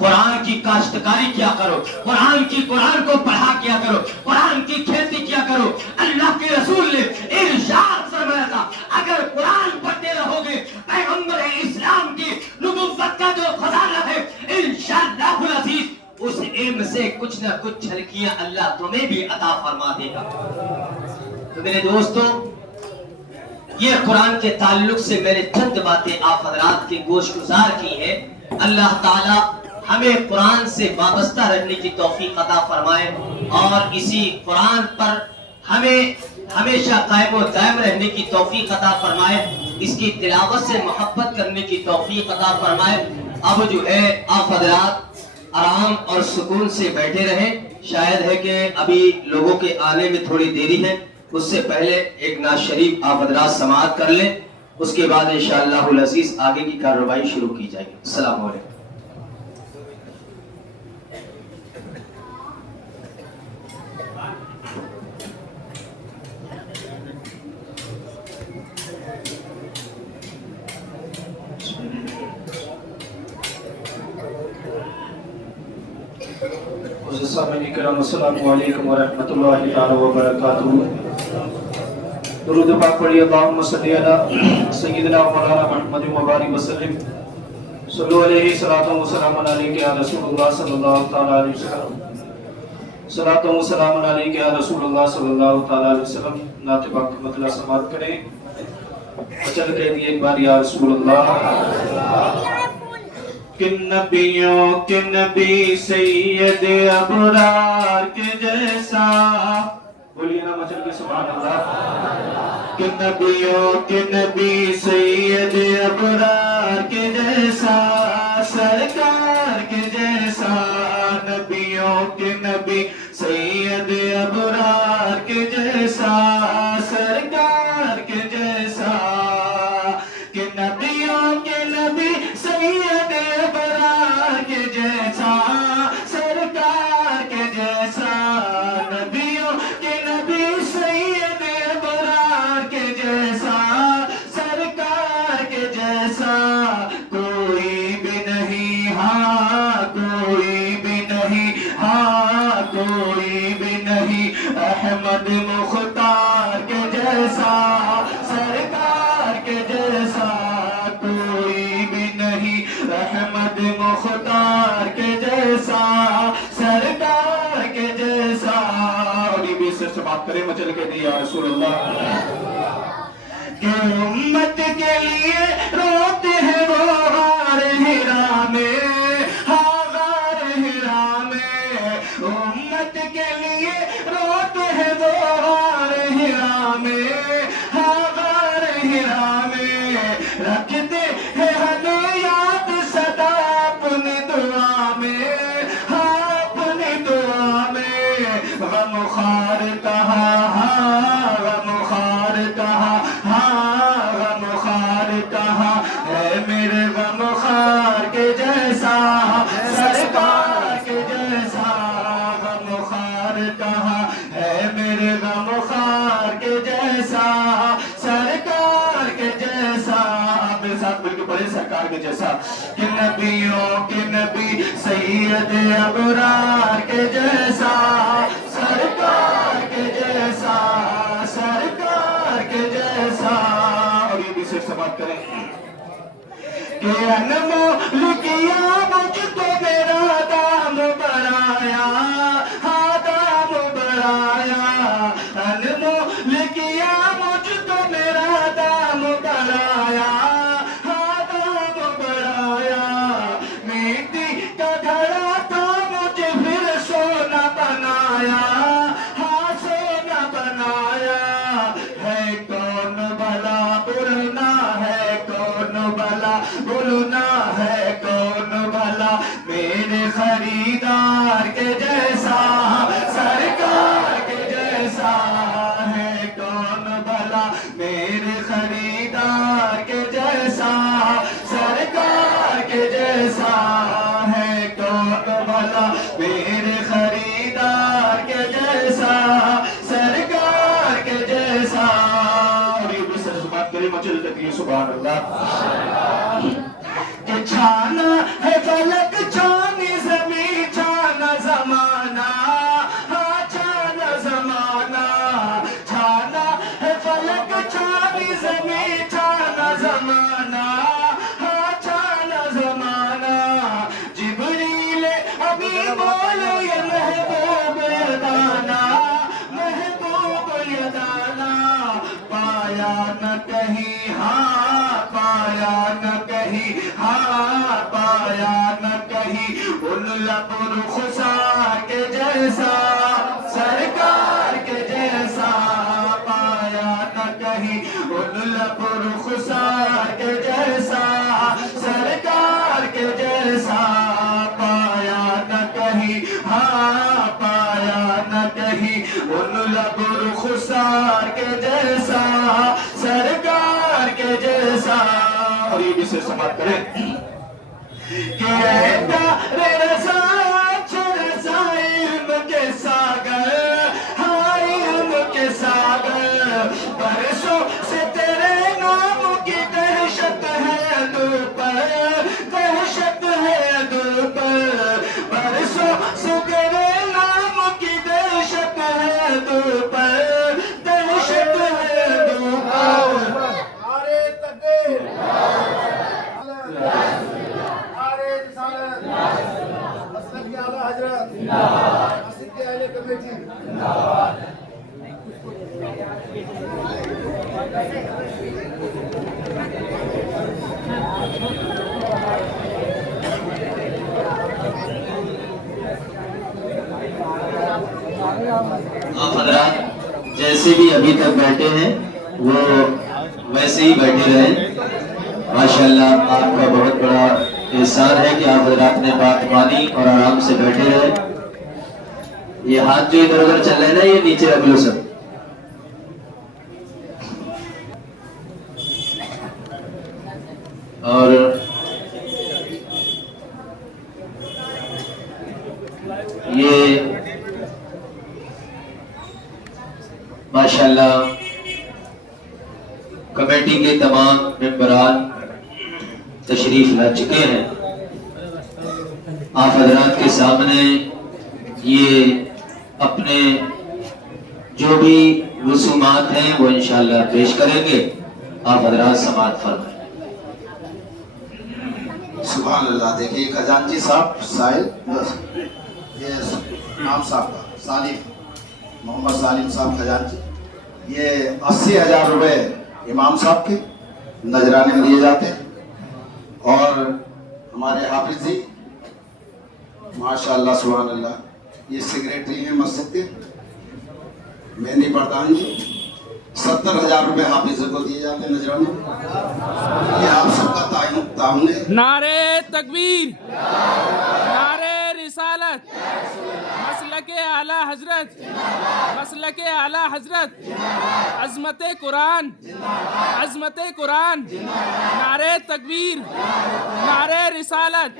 कुरान की काश्तकारी किया करो, कुरान को पढ़ा किया करो, कुरान की खेती किया करो। अल्लाह के रसूल ने इरशाद फरमाया था, अगर कुरान पढ़ते रहोगे, पैगंबर इस्लाम की नबुव्वत का जो खजाना है, इंशाअल्लाहुल अज़ीज उस इल्म से कुछ न कुछ झलकियां अल्लाह तुम्हें भी अता फरमा देगा। तो मेरे दोस्तों, ये कुरान के ताल्लुक से मैंने चंद बातें आप हजरात के गोशगुजार की है। अल्लाह ताला हमें कुरान से वाबस्ता रहने की तौफीक अता फरमाए और इसी कुरान पर हमें हमेशा कायम व दायम रहने की तौफीक अता फरमाए, इसकी तिलावत से मोहब्बत करने की तौफीक अता फरमाए। अब जो है आप हजरात आराम और सुकून से बैठे रहें। शायद है कि अभी लोगों के आने में थोड़ी देरी है, उससे पहले एक नाज शरीफ आप हजरात समाअत कर लें, उसके बाद इंशाअल्लाहुल अज़ीज आगे की कार्रवाई शुरू की जाएगी। अस्सलामु अलैकुम। अस्सलामु अलैकुम व रहमतुल्लाहि तआला व बरकातुहू। दुरूद पाक पढ़िए। अल्लाहुम्मा सल्लि अला सय्यिदिना व मौलाना मुहम्मद व बारिक वसल्लम। सल्लल्लाहु अलैहि सलातो व सलाम अलैका या रसूलुल्लाह सल्लल्लाहु तआला अलैहि वसल्लम। सलातो व सलाम अलैका या रसूलुल्लाह सल्लल्लाहु तआला अलैहि वसल्लम। नात पाक का मतलब समाप्त करें। चल कह दिए एक बार या रसूलुल्लाह। किन नबियों के नबी सैयद अबरार के जैसा, बोलिए ना मचल के सुभान अल्लाह। किन नबियों के नबी सैयद अबरार के जैसा, सरकार के जैसा। नबियों के नबी सैयद अबरार के जैसा, सरकार के जैसा। कि नबियों के नबी सैयद अबरार के जैसा, सरकार के जैसा। नबियों के नबी सैयद अबरार के जैसा, सरकार के जैसा। कोई भी नहीं, हाँ कोई भी नहीं, हाँ कोई भी नहीं। अहमद मुख्तार के जैसा, सरकार के जैसा। कोई भी नहीं अहमद मुख्तार के जैसा, सरकार के जैसा। और ये भी सिर से बात करें मचल के दिया रसूलुल्लाह के उम्मत के लिए रोते हैं वो गार हिरा में, हाँ गार हिरा में। उम्मत के लिए रोते हैं वो गार हिरा में, हाँ गार हिरा में। रखते हैं हमें याद सदा अपनी दुआ में, हाँ अपनी दुआ में। गमखार कहा, हाँ गमखार कहा, हाँ गमखार कहा है मेरे गमखार के जैसा, सरकार के जैसा। गमखार कहा है मेरे गमखार के जैसा, सरकार के जैसा। मेरे साथ मिलकर पढ़े सरकार के जैसा। कि नबियों के नबी सैयद अबरार के जैसा, सरकार के जैसा, सरकार के जैसा। और ये भी सिर्फ से बात करें कि अनमोल किया मुझको मेरा दाम बढ़ाया, हाँ दाम बढ़ाया। अनमोल किया मुझको मेरा दाम बढ़ाया, हाँ दाम बढ़ाया। मिट्टी का घड़ा था मुझे फिर सोना बनाया, हाँ सोना बनाया। है कौन भला बोलना, है कौन भला बोलना, है कौन भला मेरे खरीदार के जैसा, सरकार के जैसा। है कौन भला मेरे खरीदार के जैसा, सरकार के जैसा। है कौन भला मेरे खरीदार के जैसा, सरकार के जैसा। और ये भी सर बात करें मचल तक ये सुभान अल्लाह। कि छाना है फलक छानी बोलो ये महबूब दाना, महबूब ये दाना, पाया न कहीं हाँ, पाया न कहीं हाँ, पाया न कहीं उन लबुर खुसार के जैसा, सरकार के जैसा, पाया न कहीं उन लबुर खुसार के जैसा, सरकार के जैसा, पाया न कहीं हाँ, पाया न कहीं उन लबुर खुसार के जैसा, सरकार के जैसा। और ये विशेष समाप्त करें कि के सागर, हाँ इल्म के सागर, बरसों से तेरे नाम की दहशत है दिल पर, दहशत है दिल पर, बरसों से तेरे नाम की दहशत है दिल पर, दहशत है दिल पर। नारे तकबीर, नारे रिसालत, मसलक के आला हजरत, मस्जिद के अहले कमेटी। आप हजरात जैसे भी अभी तक बैठे हैं वो वैसे ही बैठे रहें। माशाल्लाह आपका बहुत बड़ा एहसान है कि आप हजरात ने बात मानी और आराम से बैठे रहे। ये हाथ जो इधर उधर चल रहे हैं ना, ये नीचे रख लो सब। और ये माशाल्लाह कमेटी के तमाम मेंबरान तशरीफ ला चुके हैं। आप हजरात के सामने ये अपने जो भी रसूमात हैं वो इंशाल्लाह पेश करेंगे। आप हजरात समाअत फरमाएं। सुभान अल्लाह। देखिए खजानची साहब साहिल, ये नाम साहब का सालिम, मोहम्मद सालिम साहब खजानची, ये 80,000 रुपए इमाम साहब के नजराने में दिए जाते हैं। और हमारे हाफिज जी माशाअल्लाह सुभान अल्लाह, ये सेक्रेटरी हैं मस्जिद के, मेहंदी प्रधान जी, 70,000 रुपए हाफिज को दिए जाते हैं नजराने। ये आप सबका ताउन है। नारे तकबीर, नारे रिसालत, मसलके आला हजरत, मसलके आला हजरत, अजमते कुरान, अजमते कुरान, नारे तकबीर, नारे रिसालत।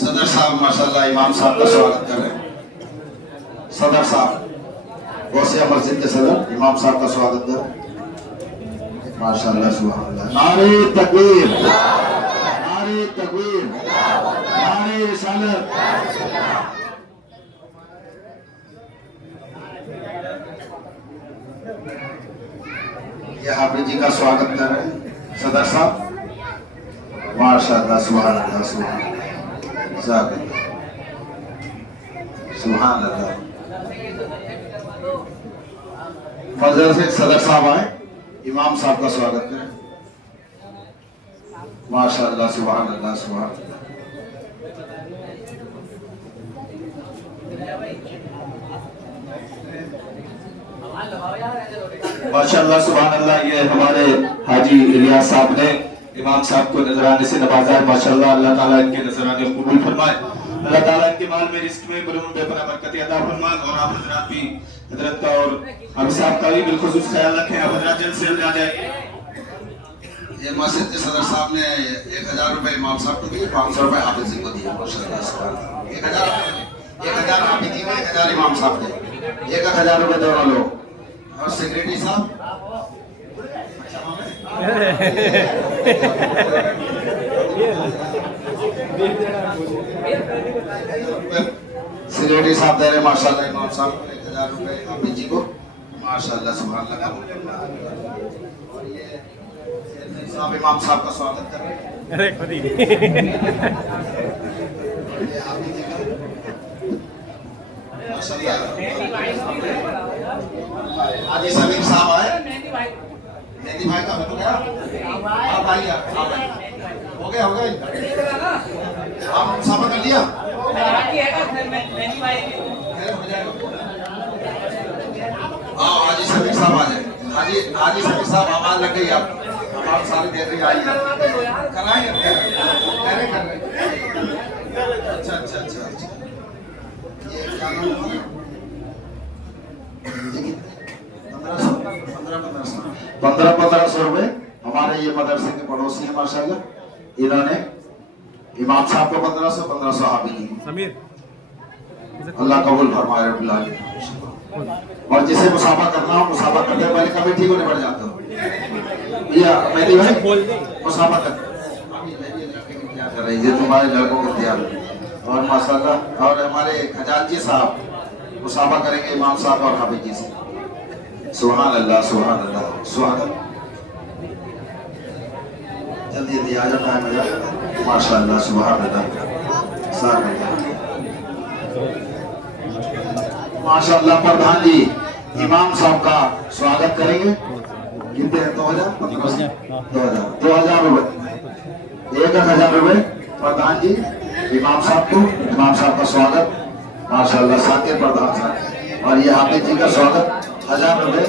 सदर साहब माशाल्लाह इमाम साहब का स्वागत कर रहे हैं। सदर साहब गौसिया मस्जिद के सदर इमाम साहब का स्वागत कर माशाल्लाह सुभान अल्लाह। नारे तकबीर, नारे तकबीर, नारे रिसालत। ये हाफिज जी का स्वागत कर रहे हैं सदर साहब माशाल्लाह सुभान अल्लाह, सुभान सुभान अल्लाह। फजल से सदर साहब आए, इमाम साहब का स्वागत करें माशाअल्लाह सुभान अल्लाह, सुभान अल्लाह। माशाअल्लाह सुभान अल्लाह। ये हमारे हाजी इलियास साहब ने इमाम साहब को नजराने से नवाजा है। माशाअल्लाह, अल्लाह ताला इनके नजराने कबूल फरमाए। अल्लाह ताला इनके माल में रिस्क में बरूम बेपनाह बरकत अता फरमाए। और आप हजरात भी हजरत का और हम साहब का भी बिलखुसूस ख्याल रखें। आप हजरात जल्द से जल्द आ जाए। ये मस्जिद के सदर साहब ने 1000 रुपए इमाम साहब को दिए, 500 रुपए हाफिज जी को दिए। माशाल्लाह सुभान अल्लाह। 1000 हाफिज जी को, 1000 इमाम साहब ने, 1000 रुपए दोनों लोग। और सेक्रेटरी साहब सेक्रेटरी साहब दे रहे माशाल्लाह इमाम साहब को 1000 रुपए हाफिज जी को। माशाल्लाह सुभान अल्लाह। और ये साहब इमाम साहब का स्वागत कर रहे हैं। अरे खुद ही हाजी समीर साहब आए। मेहंदी भाई का हो गया? आप आइए, आप आइए। हो गया आप मुसाफा कर लिया? हाँ हाजी समीर साहब आ जाए। हाजी समीर साहब आवाज लग गई आप आप सारी देख रही आइए कराएंगे कर रहे। अच्छा अच्छा अच्छा अच्छा ये क्या नाम है? 1500 रुपए हमारे ये मदरसे के पड़ोसी हैं माशाल्लाह। इन्होंने इमाम साहब को 1500 हाफिज जी समीर अल्लाह कबूल फरमाए रब्बिल आलमीन। और जिसे मुसाफा करना हो मुसाफा करने से पहले कमेटी को निपट जाता हो या मेरी भाई मुसाफा कर क्या कर रही है तुम्हारे लड़कों को तैयार। और माशाल्लाह और हमारे खजानची साहब मुसाफा करेंगे इमाम साहब और हाफिज जी से। सुभान अल्लाह सुभान अल्लाह। स्वागत जल्दी जल्दी आ जाता है मजा। माशाल्लाह सुभान अल्लाह। माशाल्लाह प्रधान जी इमाम साहब का स्वागत करेंगे। कितने 2000 रुपए 1000 रुपए प्रधान जी इमाम साहब को। इमाम साहब का स्वागत माशाल्लाह साकिर प्रधान साहब। और ये हाफिज जी का स्वागत 1000 रुपए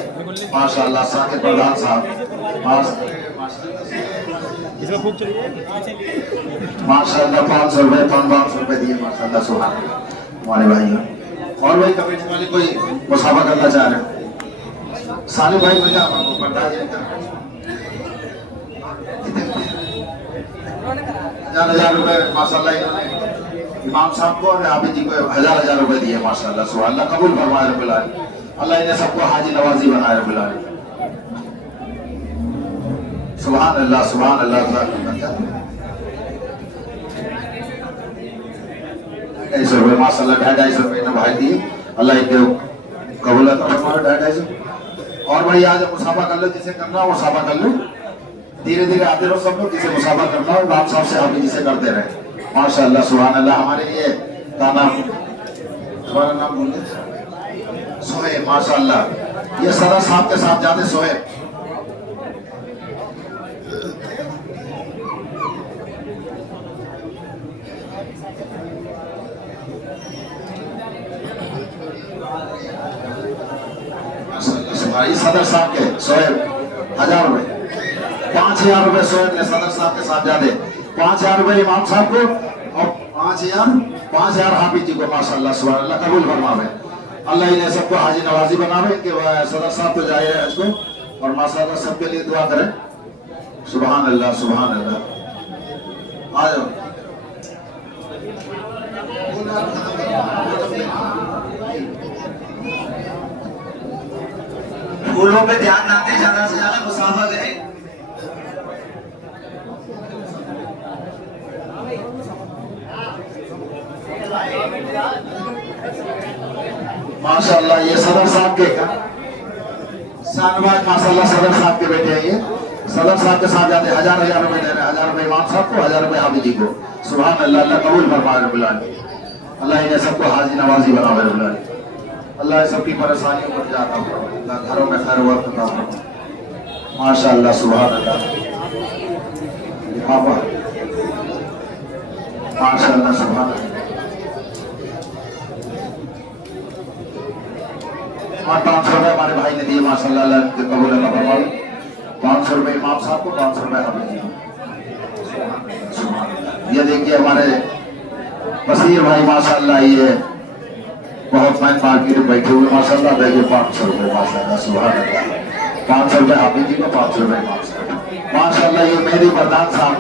माशाल्लाह साकिर प्रधान साहब। माशाल्लाह 500 रुपए 500 रुपए दिए माशाल्लाह सुभान अल्लाह हमारे भाई। और भाई कमेटी वाले कोई मुसाफा करना चाह रहे हैं? साले भाई भैया आपको पता है 1000 रुपए माशाल्लाह इन्होंने इमाम साहब को और हाफिज जी को 1000 रुपए दिए माशाल्लाह सुभान अल्लाह। कबूल फरमाए रब्बिल आलमीन। अल्लाह इन्हें सबको हाजी नवाजी बनाए रब्बिल आलमीन। सुभान अल्लाह सुभान अल्लाह। 250 रुपए माशाल्लाह 250 रुपए ने भाई दिए। अल्लाह इनके कबूल फरमाए 250। और भाई आज मुसाफा कर लो, जिसे करना हो मुसाफा कर लो। धीरे धीरे आते रहो सब लोग। जिसे मुसाफा करना हो इमाम साहब से हाफिज जी से करते रहे माशाल्लाह सुभान अल्लाह। हमारे लिए का नाम हमारा नाम बोलिए सोहेब माशाल्लाह। ये सदर साहब के साथ जाते सोहेब। सदर साहब के सोहेब 1000 रुपए 5000 रुपए सोहेब ने सदर साहब के साथ जाते। 5000 रुपए इमाम साहब को और 5000 हाफिज जी को माशाल्लाह सुभान अल्लाह। कबूल फरमावे अल्लाह इन्हें सबको हाजी नवाजी बनावे। इनके सदर साहब तो जाए इसको और माशाल्लाह सबके लिए दुआ करें। सुभान अल्लाह सुभान अल्लाह। आ जाओ फूलों पे ध्यान ना दें, ज्यादा से ज्यादा मुसाफा करें। माशाल्लाह ये सदर साहब के शानबाज माशाल्लाह सदर साहब के बेटे हैं। ये सदर साहब के साथ जाते 1000 रुपए दे रहे हैं। 1000 रुपए इमाम साहब को 1000 रुपए हाफिज जी को। सुभान अल्लाह। अल्लाह कबूल फरमाए रब्बिल आलमीन। अल्लाह इन्हें सबको हाजी नवाजी बनावे रब्बिल आलमीन। अल्लाह सबकी परेशानियों पर जाता हूँ। अल्लाह घरों में खैर वक्त करता हूँ माशाल्लाह सुभान अल्लाह। पापा माशाल्लाह सुभान अल्लाह। और 500 रुपए हमारे भाई ने दिए माशाल्लाह। अल्लाह कबूल फरमाए। 500 रुपए इमाम साहब को 500 रुपए हाफिज जी। ये देखिए हमारे वसीर भाई माशाल्लाह ये बहुत फाइन मार्केट में बैठे हुए माशाल्लाह। देखिए 500 रुपए माशाल्लाह सुभान अल्लाह। 500 रुपए हाफिज जी को 500 रुपए इमाम साहब। माशाल्लाह ये मेहदी प्रधान साहब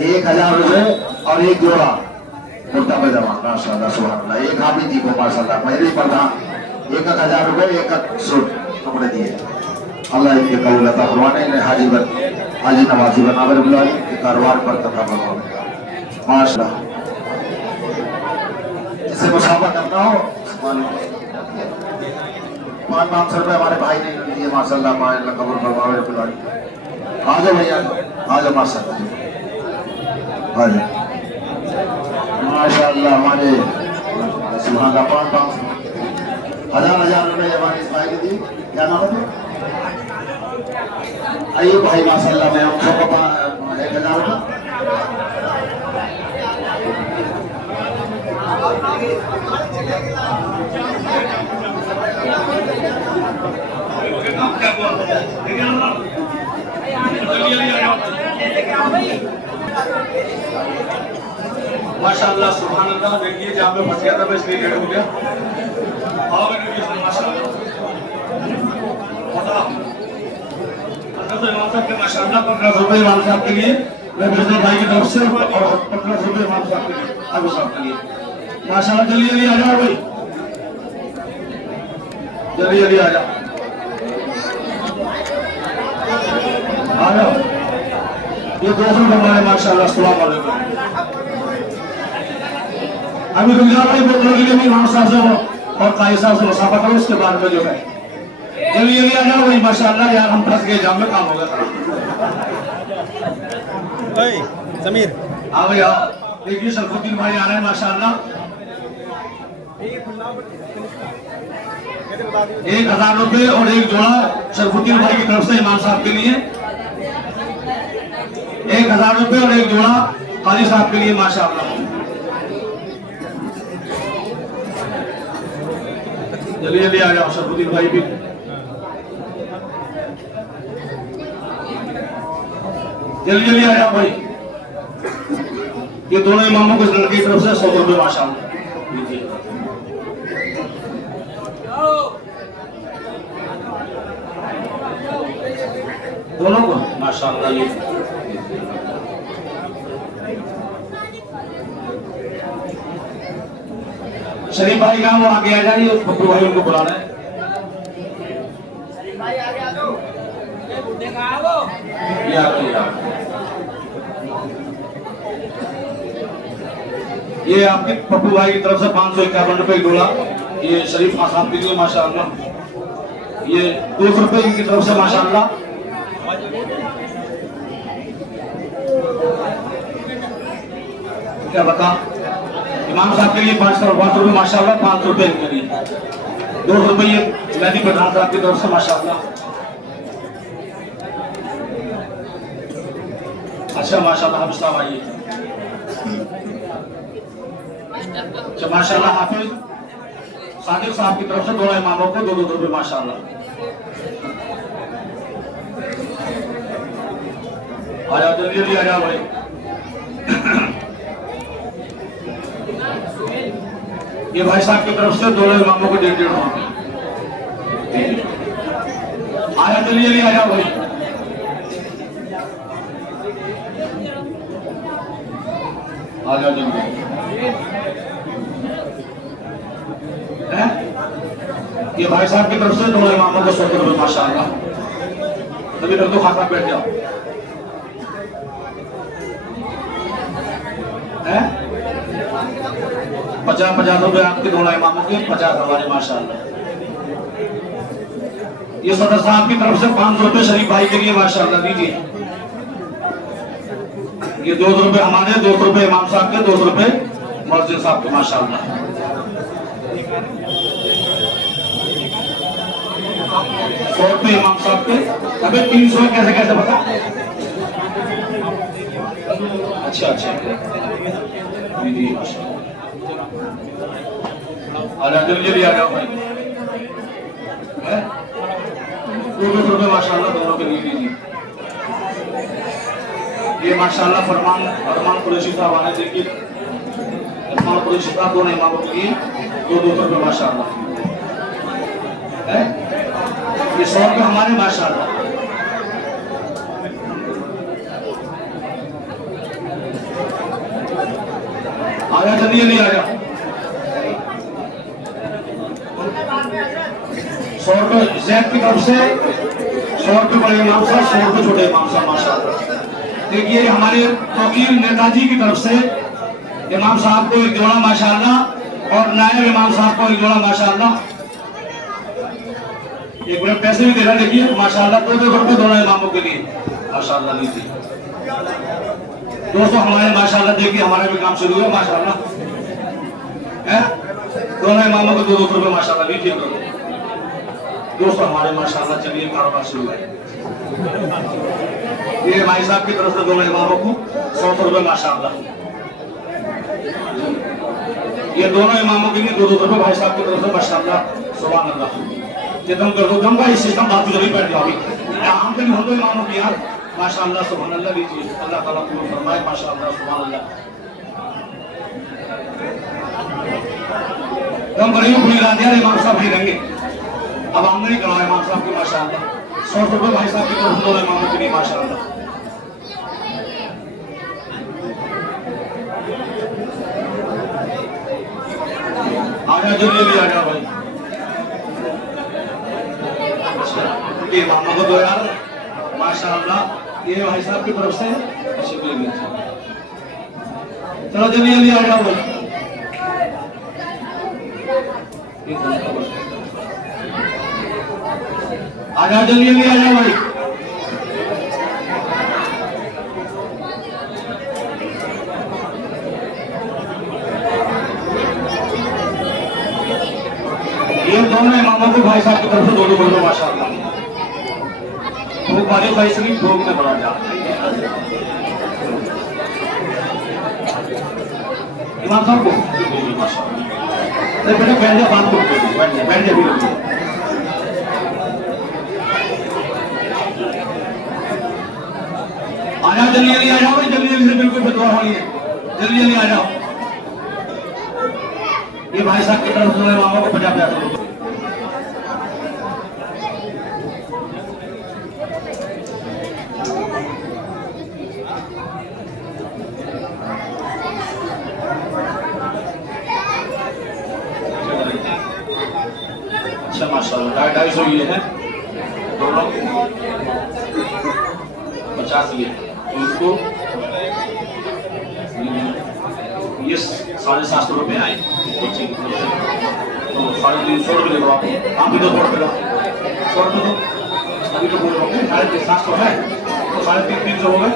1000 रुपए और एक जोड़ा कुर्ता पैजामा माशाल्लाह सुभान अल्लाह। एक हाफिज जी को माशाल्लाह मेहदी प्रधान 1000 रुपए एक सूट कपड़े दिए। अल्लाह इनके कबूल अता फरमाने, इन्हें हाजी नवाजी बनावर बुलाए, कारोबार पर तथा फरमाने माशाल्लाह। जिससे मुसाफा करना हो 500 रुपए हमारे भाई ने दिए माशाल्लाह। माशाल्लाह कबूल फरमावे बुलाए। आ जाओ भैया आ जाओ माशाल्लाह आ जाओ माशाल्लाह। हमारे सुभान अल्लाह 500 हजार रुपए हमारे इस भाई ने दी। क्या नाम है आइए भाई माशाल्लाह मैं हम सबको 1000 रुपए माशाअल्लाह सुभान अल्लाह। देखिए जहाँ पे फंस गया था मैं इसलिए लेट हो गया। आओगे माशाअल्लाह माशाअल्लाह 1500 रुपए इमाम साहब के लिए मैं फैसल भाई की तरफ से और 1500 रुपए इमाम साहब के लिए अबू साहब के लिए माशाअल्लाह। जल्दी आ जाओ भाई जल्दी आ जाओ आ जाओ। ये 200 हमारे माशाअल्लाह अस्सलाम वालेकुम। अभी रुक जाओ भाई बोलने के लिए भी इमाम साहब से और काजी साहब से मुसाफा करो, उसके बाद में जो है जल्दी आ जाओ भाई माशाअल्लाह। यार हम फंस गए जाम में, काम होगा समीर। हाँ भैया देखिए शरफुद्दीन भाई आ रहे हैं माशाअल्लाह। 1000 रुपए और एक जोड़ा शरफुद्दीन भाई की तरफ से इमाम साहब के लिए। 1000 रुपए और एक जोड़ा काजी साहब के लिए माशाअल्लाह। जल्दी आ जाओ शरफुद्दीन भाई भी। जल्दी आ जाओ भाई। ये दोनों इमामों को लड़के की तरफ से 100 रुपए माशाअल्लाह। दोनों को माशाअल्लाह। ये शरीफ भाई का वो आगे आ जाइए, पप्पू भाई उनको बुलाना है। ये आपके पप्पू भाई की तरफ से 551 रुपए की डोला। ये शरीफ खान साहब के लिए माशाअल्लाह। ये 200 रुपए की तरफ से माशाअल्लाह। क्या बता इमाम साहब के लिए 505 रुपए माशाअल्लाह। 500 रुपए इनके लिए 200 रुपए ये मेहदी प्रधान साहब की तरफ से माशाअल्लाह। अच्छा माशाअल्लाह हाफिज साहब आइए। अच्छा माशाअल्लाह हाफिज सादिक साहब की तरफ से दोनों इमामों को 2-2 रुपए माशाअल्लाह। आ जाओ जल्दी आ जाओ भाई। ये भाई साहब की तरफ से दोनों इमामों को 1.5 रुपए। आया जल्दी आ जाओ भाई। आ जाओ जल्दी। ये भाई साहब की तरफ से दोनों इमामों को 100 रुपए माशाअल्लाह। तभी रख दो, खाता बैठ जाओ। 50 रुपए आपके दोनों इमामों के, 50 हमारे माशाअल्लाह। ये सदर साहब की तरफ से 500 रुपए शरीफ भाई के लिए माशाअल्लाह दीजिए। ये 200 रुपए हमारे, 200 रुपए इमाम साहब के, 200 रुपए मस्जिद साहब के माशाअल्लाह। 100 रुपए इमाम साहब के। अबे 300 कैसे कैसे बता। अच्छा दीजिए माशाअल्लाह। जल्दी आ जाओ भाई। 200 रुपए माशाअल्लाह दोनों के लिए दीजिए। ये माशाअल्लाह फरमान कुरैशी साहब आने देखिए। फरमान कुरैशी साहब दोनों इमामों के लिए 200 रुपए माशाअल्लाह। ये 100 रुपए हमारे माशाअल्लाह। आजा जल्दी जल्दी आजा। 100 रुपये जैद की तरफ से, 100 रुपये बड़े इमाम साहब, 100 रुपये छोटे इमाम साहब माशाल्लाह। देखिए हमारे तौकीर नेताजी की तरफ से इमाम साहब को एक जोड़ा माशाल्लाह और नायब इमाम साहब को एक जोड़ा माशाल्लाह। एक मिनट पैसे भी दे रहा देखिए माशाल्लाह, 2-2 रुपये दोनों इमामों के लिए माशाल्लाह लीजिए। दोस्तों हमारे माशाल्लाह देखिए हमारा भी काम शुरू है माशाल्लाह है, दोनों इमामों को 2-2 रुपये माशाल्लाह लीजिए। दोस्तों हमारे माशाल्लाह चलिए कारोबार शुरू है। ये भाई साहब की तरफ से दोनों इमामों को 100 रुपये माशाल्लाह। ये दोनों इमामों के लिए 2-2 रुपये भाई साहब की तरफ से माशाल्लाह। सुभान अल्लाह। ये दम कर दो, दम का इस सिस्टम बात जरूर बैठ जाओ। हम तो हम दो इमामों की यार माशाल्लाह सुभान अल्लाह लीजिए। अल्लाह ताला कबूल फरमाए माशाल्लाह सुभान अल्लाह। दम करिए पूरी रात यार इमाम साहब ही रहेंगे। अब हम नहीं करवाए इमाम साहब की माशाल्लाह। 100 रुपये भाई साहब की तरफ से दोनों इमामों के लिए माशाल्लाह। आजा जल्दी आ जाओ भाई। ये इमामों को दो यार माशाल्लाह। ये भाई साहब की तरफ से शुक्रिया। चलो जल्दी जल्दी आ जाओ भाई। आजा जल्दी जल्दी आ जाओ भाई। ये दोनों इमामों को भाई साहब की तरफ से 2-2 रुपये माशाल्लाह। वो बारे भाई से नहीं भोग में बना जा। इमाम साहब को माशाल्लाह। बेटा बैठ जा, बात को बैठ जा भी लोग। आजा जल्दी जल्दी आ जाओ भाई, जल्दी जल्दी से बिल्कुल फितवा होनी है। जल्दी जल्दी आ जाओ। ये भाई साहब की तरफ से इमामों को 50 रुपये। अच्छा माशाल्लाह 250 ये है दोनों 50 ये तो इसको ये 750 रुपये आए तो 350 रुपये ले लो आप भी तो 100 रुपये 100 रुपये दो अभी तो बोल रहा हूँ 750 है तो 350 हो गए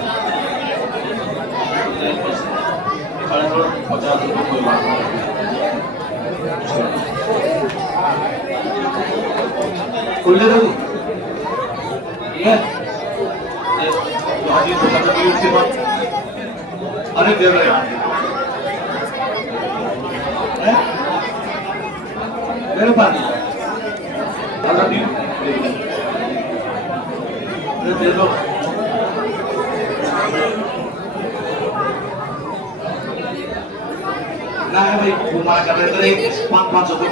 50 रुपये कोई बात नहीं। खुल दे दो ये हाजी तो उसके बाद अरे दे रहे हैं मेरे पास दे दो ना है भाई घुमा कर रहे थे 500 रुपये।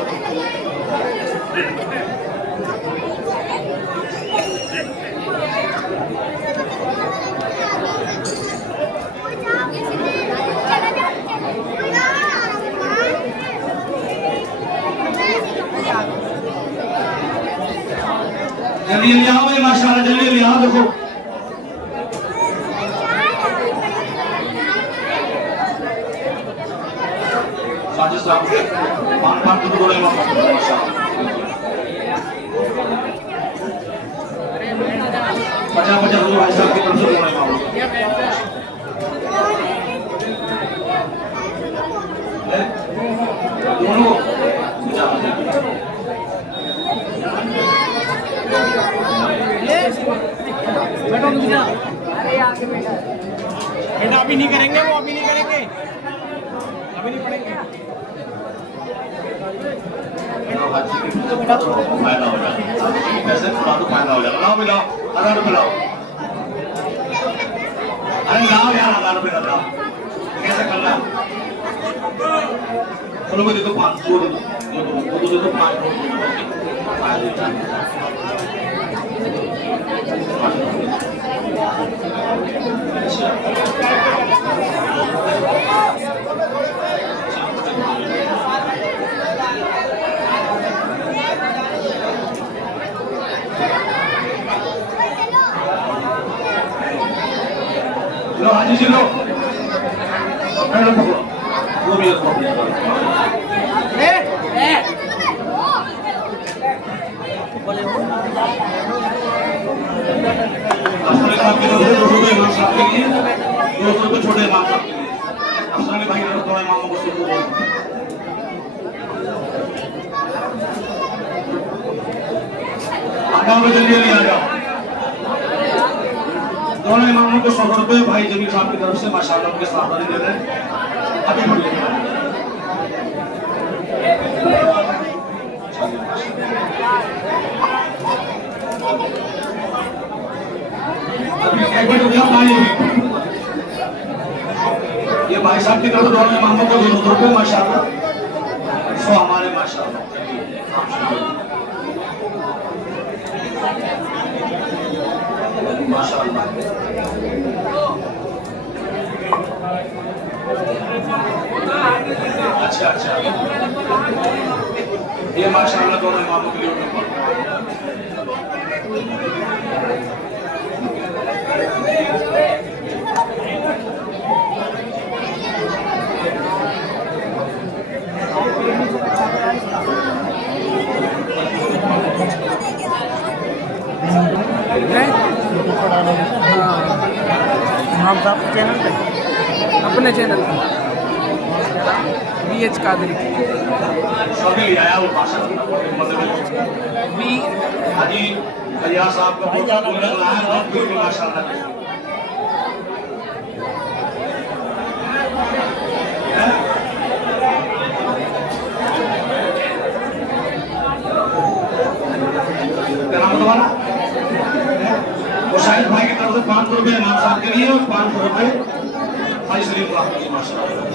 जल्दी जल्दी आओ भाई माशाल्लाह, जल्दी जल्दी आओ। देखो साजिद साहब 5 तो बोले माशाल्लाह 50 भाई साहब की तरफ से बोले दोनों बेटा अभी नहीं करेंगे, वो अभी नहीं करेंगे, अभी नहीं पढ़ेंगे। फायदा हो जाए पैसे थोड़ा तो फायदा हो जाए। लाओ मिलाओ 1000 रुपये लाओ। अरे लाओ यार 1000 रुपये लाओ। कैसे करना चलो दे दो 5 दे दो 5 अच्छा हाजी जी लो वो भी साहब के तरफ से 200 रुपये इमाम साहब के लिए, 200 रुपये छोटे इमाम साहब के लिए। अफसाने भाई की तरफ थोड़ा इमामों को शुरू आ जाओ, जल्दी जल्दी आ जाओ। दोनों इमामों को 100 रुपये भाई जमीर साहब की तरफ से माशाअल्लाह उनके साथ दे रहे हैं। अभी बढ़िए एक मिनट रुकिए पानी। ये भाई साहब की तरफ दोनों इमामों को 200 रुपये माशाअल्लाह, 100 हमारे माशाअल्लाह। माशाअल्लाह अच्छा अच्छा, ये माशाअल्लाह दोनों इमामों के लिए हम साहब चैनल पे, अपने चैनल पे BH कादरी सभी ले आया वो मतलब बी हाजी भैया साहब का बिल्कुल माशाअल्लाह। दोबारा और शाहिद भाई की तरफ से 500 रुपये इमाम साहब के लिए और 500 रुपये हाजी शरीफ साहब के लिए माशाअल्लाह।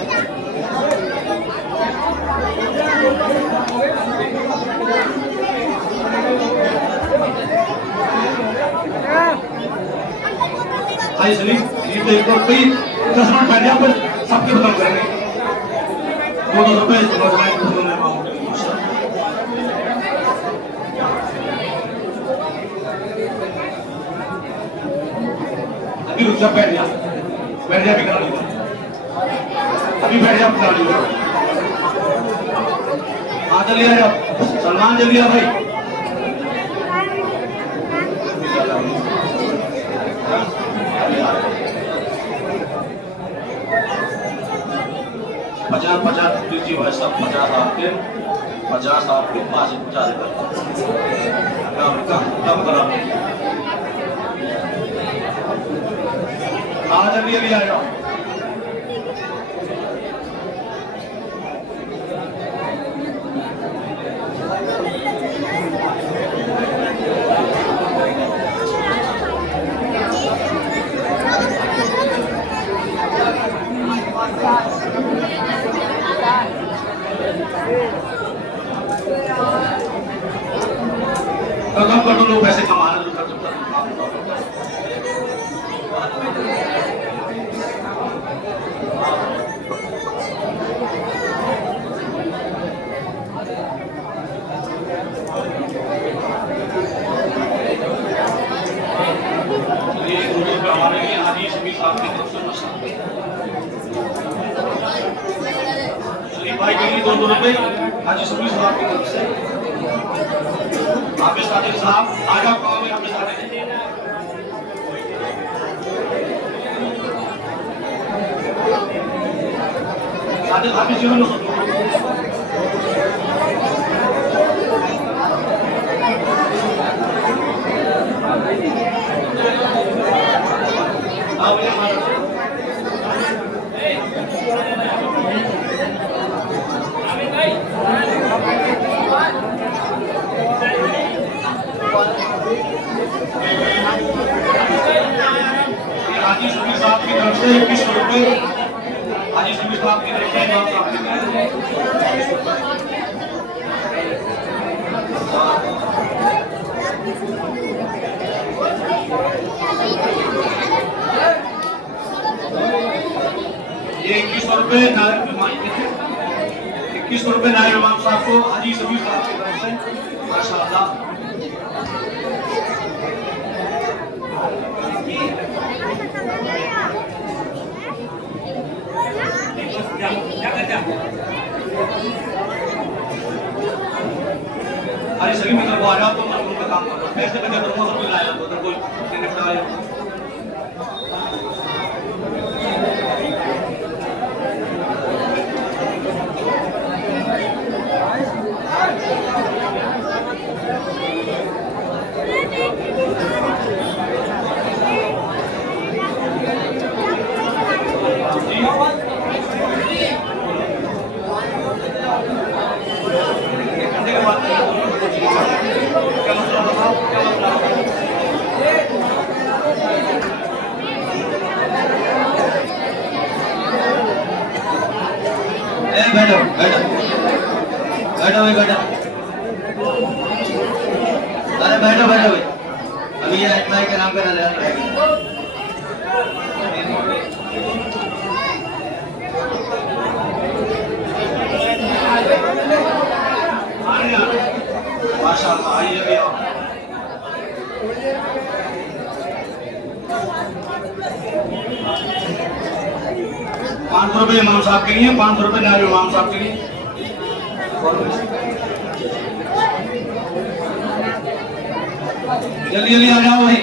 हाजी शरीफ ये तो एक और कोई 10 मिनट बैठ जाओ, फिर सबके खत्म करेंगे। 200 रुपये इमामों के लिए माशाअल्लाह। अभी रुक जा, बैठ जा भी करा लीजिए, अभी बैठ जा करा लीजिए। हाँ जल्दी आ जाओ, सलमान जल्दी आ भाई। 50 दीजिए भाई साहब, 50 आपके, 50 आपके, 50 कम करा। हाँ जल्दी जल्दी आ जाओ। कम कर दो, लोग पैसे कमा रहे हैं। हमारे लिए हाजी शमीर साहब की तरफ से शरीफ भाई के लिए 200 रुपये हाजी शमीर साहब की तरफ से। हाफिज सादिक साहब आजा कौन है? हाफिज सादिक सादिक हाफिज जी हो। हाजी शमीर साहब की तरफ से 21 रुपये, हाजी शमीर साहब की तरफ से इमाम साहब की तरफ ये 21 रुपये नायब इमाम साहब को हाजी शमीर साहब की तरफ से माशाअल्लाह। अरे सभी मित्र को आ जाओ तो मैं उनका काम करो पैसे बचे तो सब मिल आया तो उधर कोई निपटा आया बैठो बैठो बैठो भाई बैठो अरे बैठो बैठो भाई अभी ये भाई के नाम पे नजर माशाल्लाह आइए भैया 500 रुपये इमाम साहब के लिए 500 रुपये नायब इमाम साहब के लिए जल्दी जल्दी आ जाओ भाई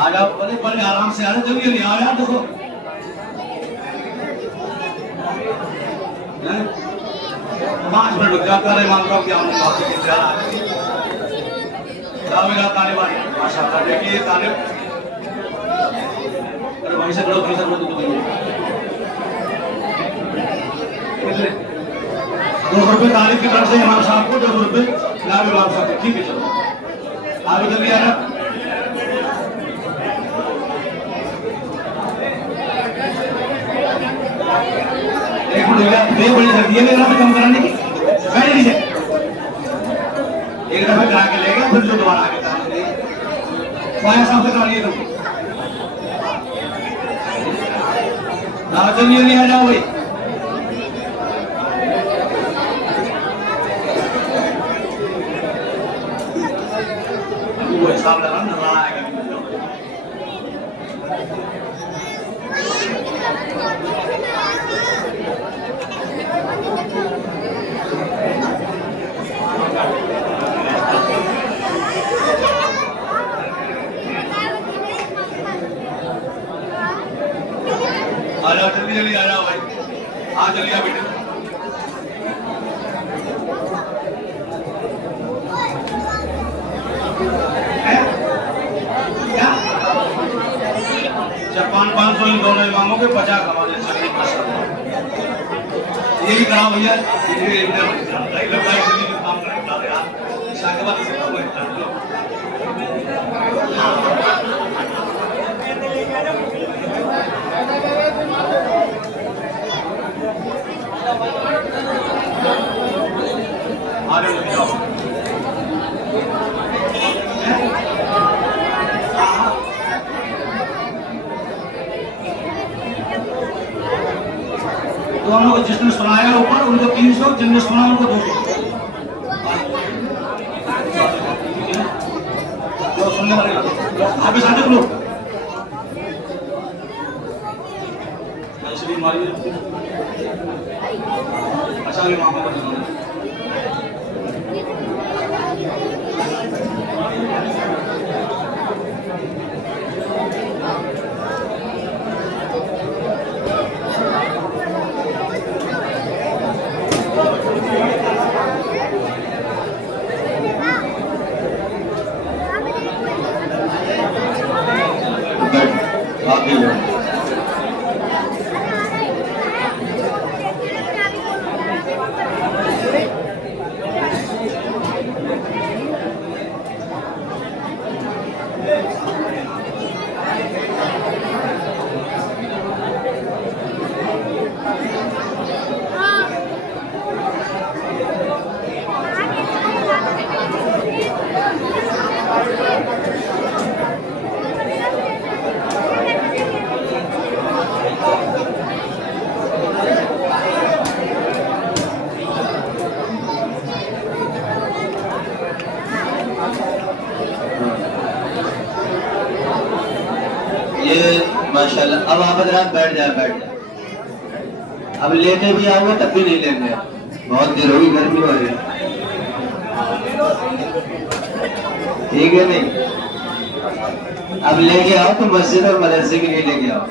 आ जाओ बड़े बड़े आराम से आ जाओ जल्दी जल्दी आ यार देखो 5 मिनट रुक जाता है इमाम साहब क्या तालिबान माशाल्लाह देखिए तालिब वहीं से करो 200 रुपये तारीफ की तरफ से इमाम साहब को 200 रुपये नाम इमाम साहब को ठीक है चलो आगे जल्दी आ रहा एक मिनट दे बड़ी सर्दी है मेरा कम कराने की बैठ लीजिए एक दफा करा के लेगा फिर जो दोबारा आगे वाया साहब से कराइए तुम जल्दी जल्दी आ जाओ भाई वो हिसाब लगा नजर आएगा आ जाओ जल्दी जल्दी आ जाओ भाई आ जल्दी आ बेटे क्या 500 इन दोनों इमामों के 50 हमारे ये भी कराओ भैया काम करें दोनों को जिसने सुनाया ऊपर उनको 300 जिनने सुना उनको 200 जो सुनने वाले आप साथ लोग अच्छा भी मामला अब आप हजरात बैठ जाए। अब लेके भी आओगे तब भी नहीं लेंगे, बहुत देर होगी, गर्मी हो रही है, ठीक है नहीं। अब लेके आओ तो मस्जिद और मदरसे के लिए लेके आओ।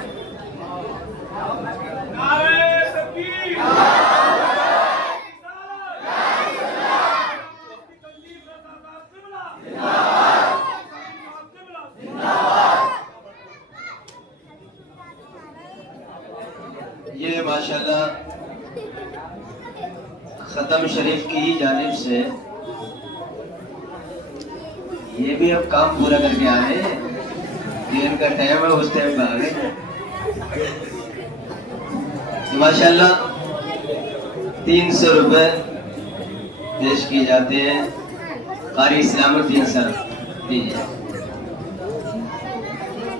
ये माशाल्लाह खत्म शरीफ की ही जानिब से ये भी अब काम पूरा करके आए, ये इनका टाइम है, उस टाइम में आ गए। माशाल्लाह 300 रुपए पेश किए जाते हैं, कारी इस्लामुद्दीन सर दीजिए,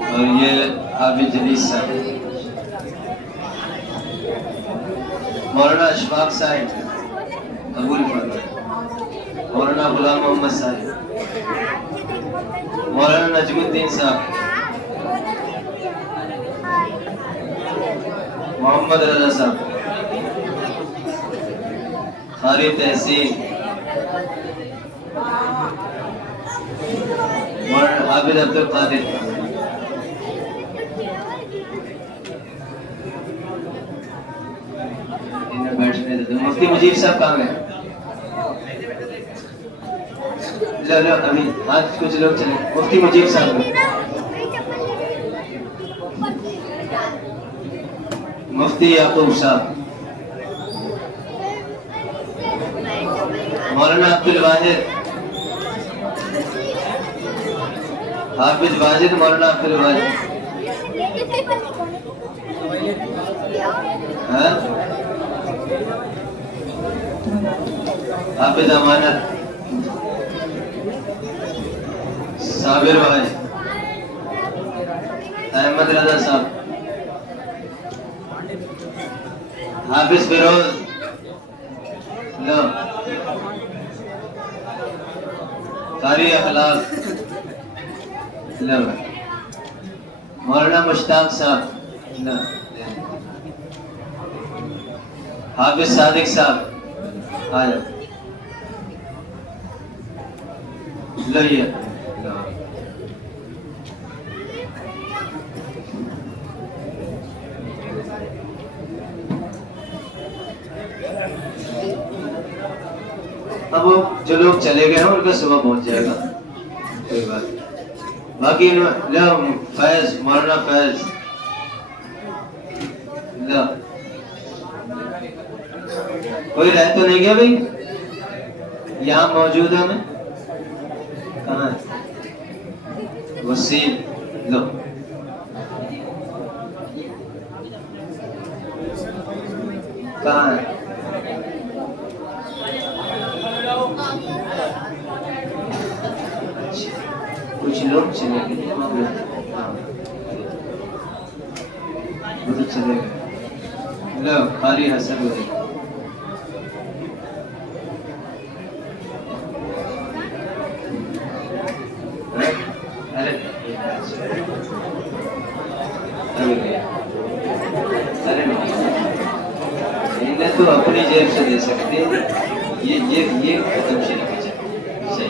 और ये हाफिज जलीस सर, मौलाना अशफाक साहिब कबूल फरमाए, मौलाना गुलाम मोहम्मद साहिब, मौलाना नजमुद्दीन साहब, मोहम्मद रजा साहब, कारी तहसीन, मौलाना आबिद अब्दुल कादिर, इन्हें बैठने देते। मुफ्ती मुजीब साहब कहाँ गए? लो अभी आज कुछ लोग चले। मुफ्ती मुजीब साहब, मुफ्ती याकूब साहब, मौलाना अब्दुल वाजिद, हाफिज वाजिद, मौलाना अब्दुल वाजिद, हाफिज अमानत, साबिर भाई, अहमद रजा साहब, हाफिज फिरोज, लो कारी अखलाक, लो मौलाना मुश्ताक साहब, लो हाफिज सादिक साहब, आ जाओ, लो ये लो। अब वो जो लोग चले गए हैं उनका सुबह पहुंच जाएगा, कोई बात नहीं। बाकी लो फैज, मौलाना फैज, लो कोई रह तो नहीं गया भाई? यहाँ मौजूद है, मैं कहाँ है? वसीम, लो कहाँ है? कुछ लोग चले गए, वो तो चले गए। लो कारी हसन हो, अरे अरे इन्हें तो अपनी जेब से दे सकते, ये खत्म शरीफ सही।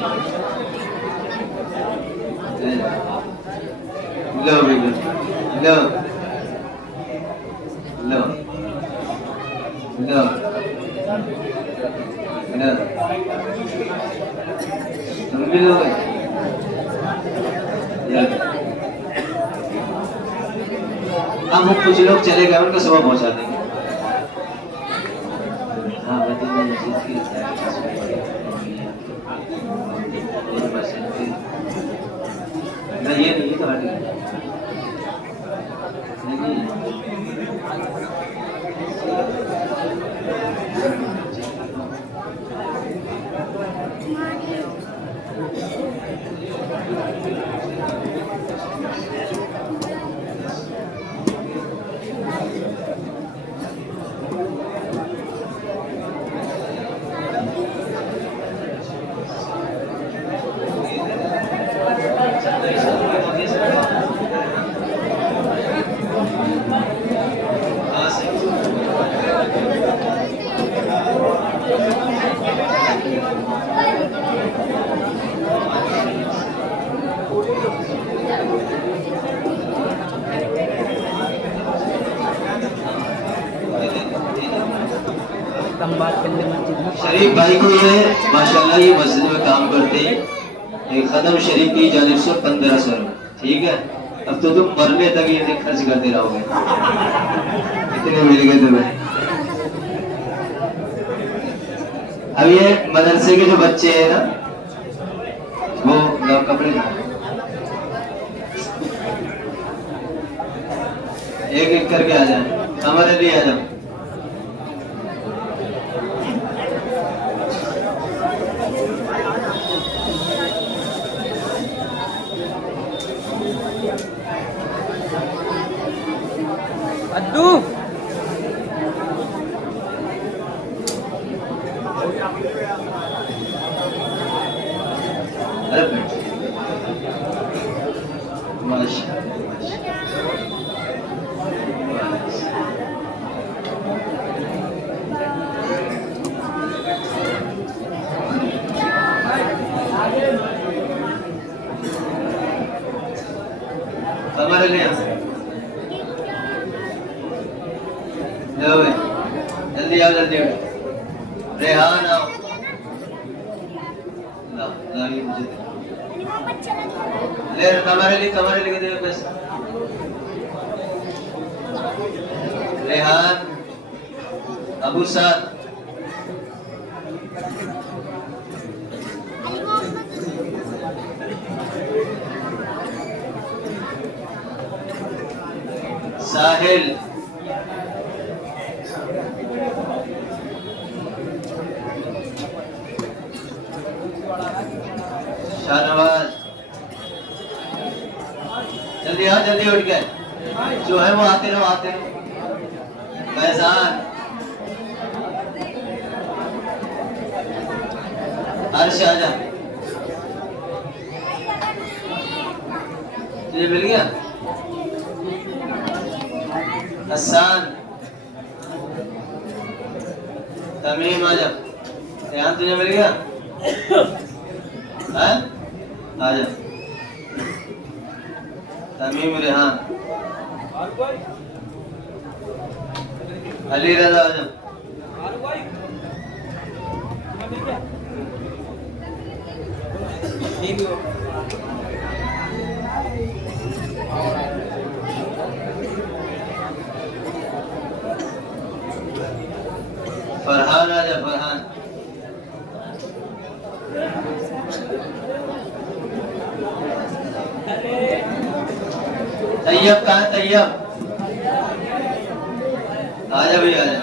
लो लो लो लो लो लो, तुम भी लोगे? हम कुछ लोग चले गए, उनका सुबह पहुंचा देंगे। हाँ बताइए, मस्जिद की ये नहीं तो हट गया। कम बात कर ले मस्जिद में। शरीफ भाई को ये माशाल्लाह ये मस्जिद में काम करते हैं, एक खदम शरीफ की जानिब से 1500 रुपये, ठीक है। अब तो तुम मरने तक ये खर्च करते रहोगे, इतने मिल गए तुम्हें। अब ये मदरसे के जो बच्चे हैं ना, वो कपड़े एक एक करके आ जाए, हमारे लिए आ जाओ। अद्दू अरे माशाल्लाह हमारे लिए जल्दी आओ, जल्दी आओ। रेहान आओ ना, ये मुझे ले हमारे लिए दे पैसा। रेहान, अबू साद, साहिल, शाहनवाज, जल्दी आओ, जल्दी उठ गए जो है वो आते रहो, आते रहो। फैजान, अर्श आजा, तुझे मिल गया। हसन, तमीम आजा, ध्यान तुझे मिल गया है, आजा तमीम, रेहान, अली रजा आजा, फरहान आजा, फरहान, तैयब कहाँ, तैयब आजा भाई, आजा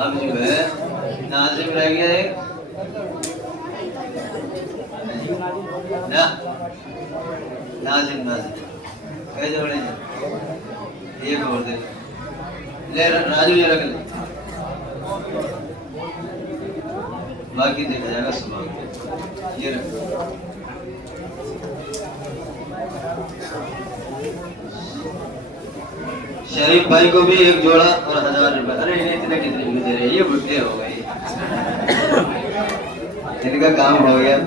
अब जो है नाजिम रह गया एक ना, नाजिम कह जोड़े एक और दे ले, राजू ये रख ले, बाकी देखा जाएगा सुबह। ये रख शरीफ भाई को भी एक जोड़ा और 1000 रुपए। अरे इन्हें इतने कितने दे रहे, ये बुढ़े हो गए, इनका काम हो गया।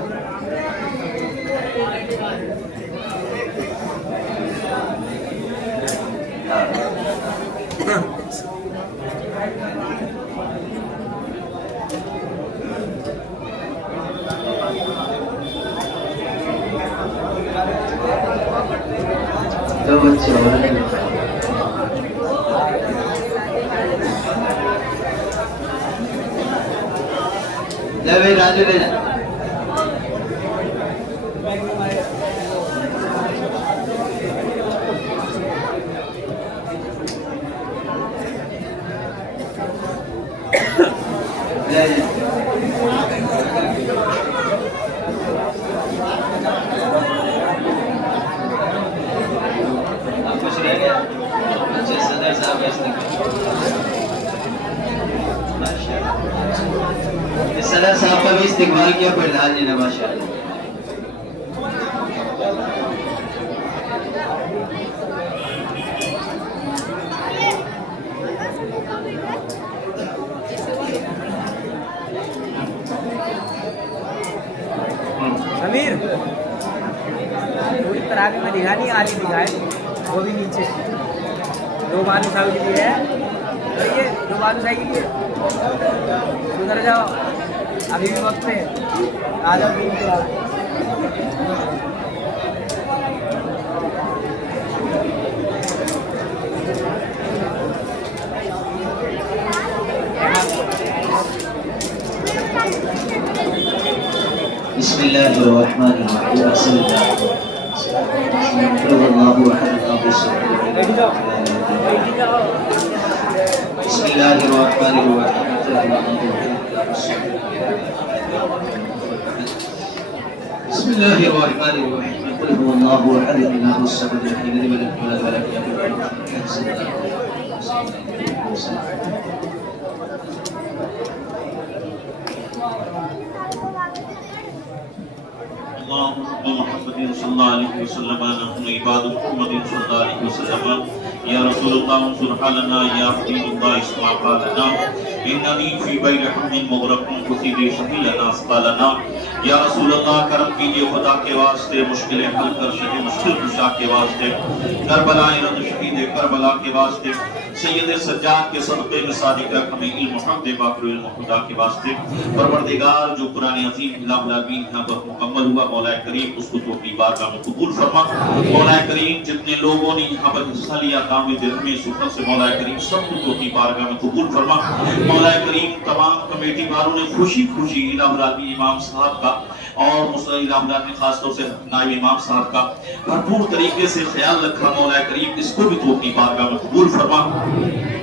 तो बच्चे ले भाई, राजू ले जा। अब कुछ रह गया? अच्छे सदर साहब इस सदर साहब का भी इस्तेमाल किया प्रधान जी ने माशाल्लाह। खराबी में दिखा नहीं, आज दिखाए वो भी नीचे 2 बालूशाही के लिए है। तो ये 2 बालूशाही के लिए उधर जाओ, अभी भी वक्त है, आ जाओ दिन के बाद। बिस्मिल्लाहिर्रहमानिर्रहीम। अल्लाहु अहद अल्लाहु समद। बिस्मिल्लाहिर्रहमानिर्रहीम। कुल हुवल्लाहु अहद अल्लाहु समद लम यलिद वलम यूलद वलम यकुल लहु कुफुवन अहद। मुहम्मद सल्लल्लाहु अलैहि वसल्लम नहनु इबादु मुहम्मद सल्लल्लाहु अलैहि वसल्लम या रसूलुल्लाह सुब्हानल्लाह या हबीबुल्लाह इस्मा क़ालना इन्ननी फी बैरि हम्मिन मुग़रक़ुन कुतिबी सफ़ीलना अस्क़ालना या रसूलल्लाह करम कीजिए खुदा के वास्ते, मुश्किलें हल कर शहीद मुश्किल कुशा के वास्ते, करबला रद शहीद करबला के वास्ते, सैयद सज्जाद के सदक़े में सादिक हमें इल्म हक़ दे बाक़िर इल्म खुदा के वास्ते। परवरदिगार जो कुरान अज़ीम इलाहुल आलमीन यहाँ पर मुकम्मल हुआ, मौला करीम उसको तो अपनी बारगाह में कबूल फरमा। मौला करीम जितने लोगों ने यहाँ पर हिस्सा लिया काम दिल में सुफर से, मौला करीम सबको तो अपनी बारगाह में कबूल फरमा। मौला करीम तमाम कमेटी वालों ने खुशी खुशी इलाहुल आलमीन इमाम साहब का और मुस्लिम ने खास तौर से नायब इमाम साहब का भरपूर तरीके से ख्याल रखा। मौला करीम इसको भी तो अपनी बारगाह में कबूल फरमा।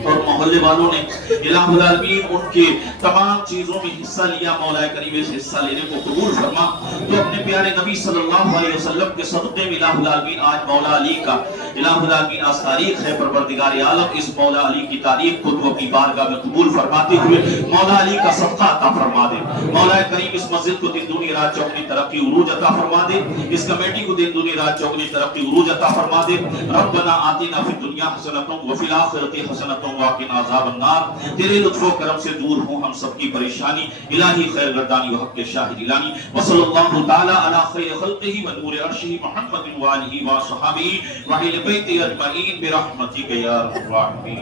और मोहल्ले वालों ने इलाहुल आलमीन उनके तमाम चीजों में हिस्सा लिया, मौला करीम इस हिस्सा लेने को कबूल फरमा। तो अपने प्यारे नबी सल्लल्लाहु अलैहि वसल्लम के सदक़े में इलाहुल आलमीन आज मौला अली का इलाहुल आलमीन आज तारीख है। परवरदिगार आलम इस मौला अली की तारीख को तो अपनी बारगाह में कबूल फरमाते हुए मौला अली का सदका अता फरमा दे। मौला करीम इस मस्जिद को दिन दूनी रात चौगनी तरक्की उरूज अता फरमा दे। इस कमेटी को दिन दूनी रात चौगनी तरक्की उरूज अता फरमा दे। रब्बना आतिना फिद दुनिया हसनतुन व फिल आखिरति हसनतुन व क़िना अज़ाबन्नार। तेरे लुत्फ़ व करम से दूर हो हम सबकी परेशानी, इलाही खैर गर्दानी व हक़ के शाहिद इलानी। व सल्लल्लाहु तआला अला खैर खल्क़िही व नूर अर्शिही मुहम्मदिन व आलिही व अस्हाबिही व अहले बैति अजमईन बिरहमतिका या अरहमर राहिमीन।